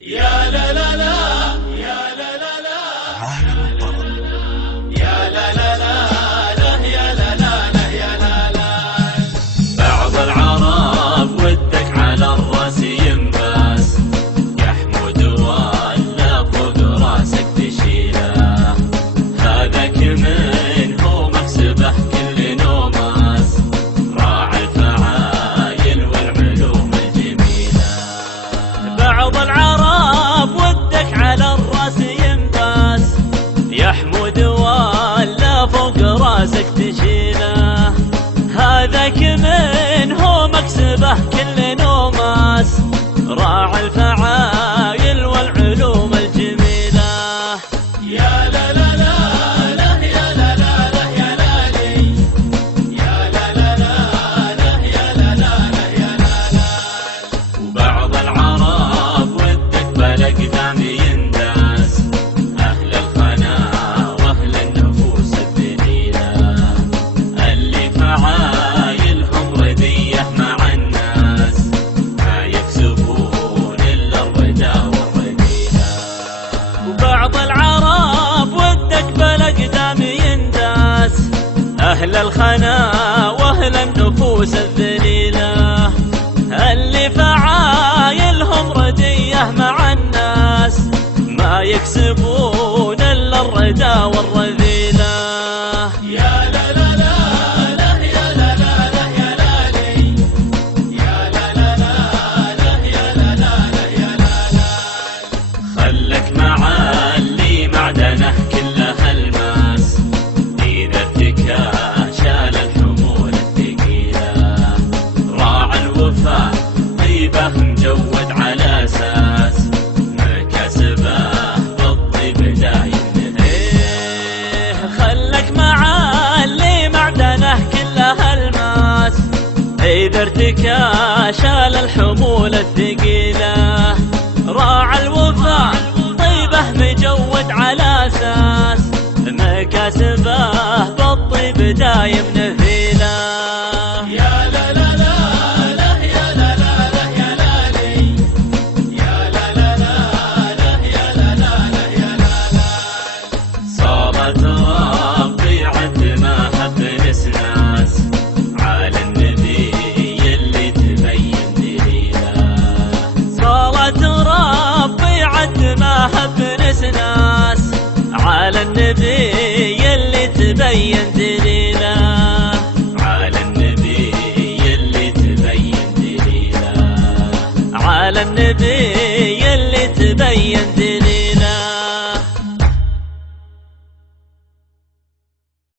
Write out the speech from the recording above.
يا لا لا لا يا لا لا لا عالم الطرب. يا لا لا لا يا لا لا لا يا لا لا. بعض العرب ودك على الراس ينباس، يحمد ولا فوق راسك تشيله، هذاك من هو مكسبه كل نوماس، راعي الفعايل والعلوم الجميله. بعض العرب ودك على الراس ينباس، يحمد ولا فوق راسك تشيله، هذاك من هو مكسبه كل نوماس، راعي الفعايل والعلوم الجميله. يا لا لا لا لا يا لا لا لا يا لالي، يا لا لا لا لا يا لا لا لا يا لا لا. وبعض العرب ودك بالاقدام ينداس، اهل الخنا واهل النفوس الذليله، اللي فعايلهم رديه مع الناس، ما يكسبون الا الرجا والرذيله. وبعض العرب ودك بالاقدام ينداس، اهل الخنا واهل النفوس الذليله، اللي فعايلهم رديه مع الناس، ما يكسبون الا الردى والرذيله. يا لا لا لا لا يا لا لا لا يا لالي، يا لا لا لا لا يا لا لا لا يا لا لا. خلك مع اللي معدنه كلها الماس، اذا ارتكى شال الحمول الثقيله، راعى الوفاء طيبه مجود على اساس، مكاسبه بالطيب دايم نهيه. خلك مع اللي معدنه كلها الماس، اذا ارتكى شال الحمول الثقيله، راعى الوفاء طيبه مجود على اساس، مكاسبه بالطيب دايم نهيله. يا لا لا لا لا يا لا لا لا يا لالي، يا لا لا لا لا يا لا لا لا يا لا لا. صارت ربي عد ما هب نسناس، على النبي اللي تبين دليله، صارت ربي عد ما هب نسناس، على النبي اللي تبين دليله، على النبي اللي تبين دليله، على النبي اللي تبين دليله.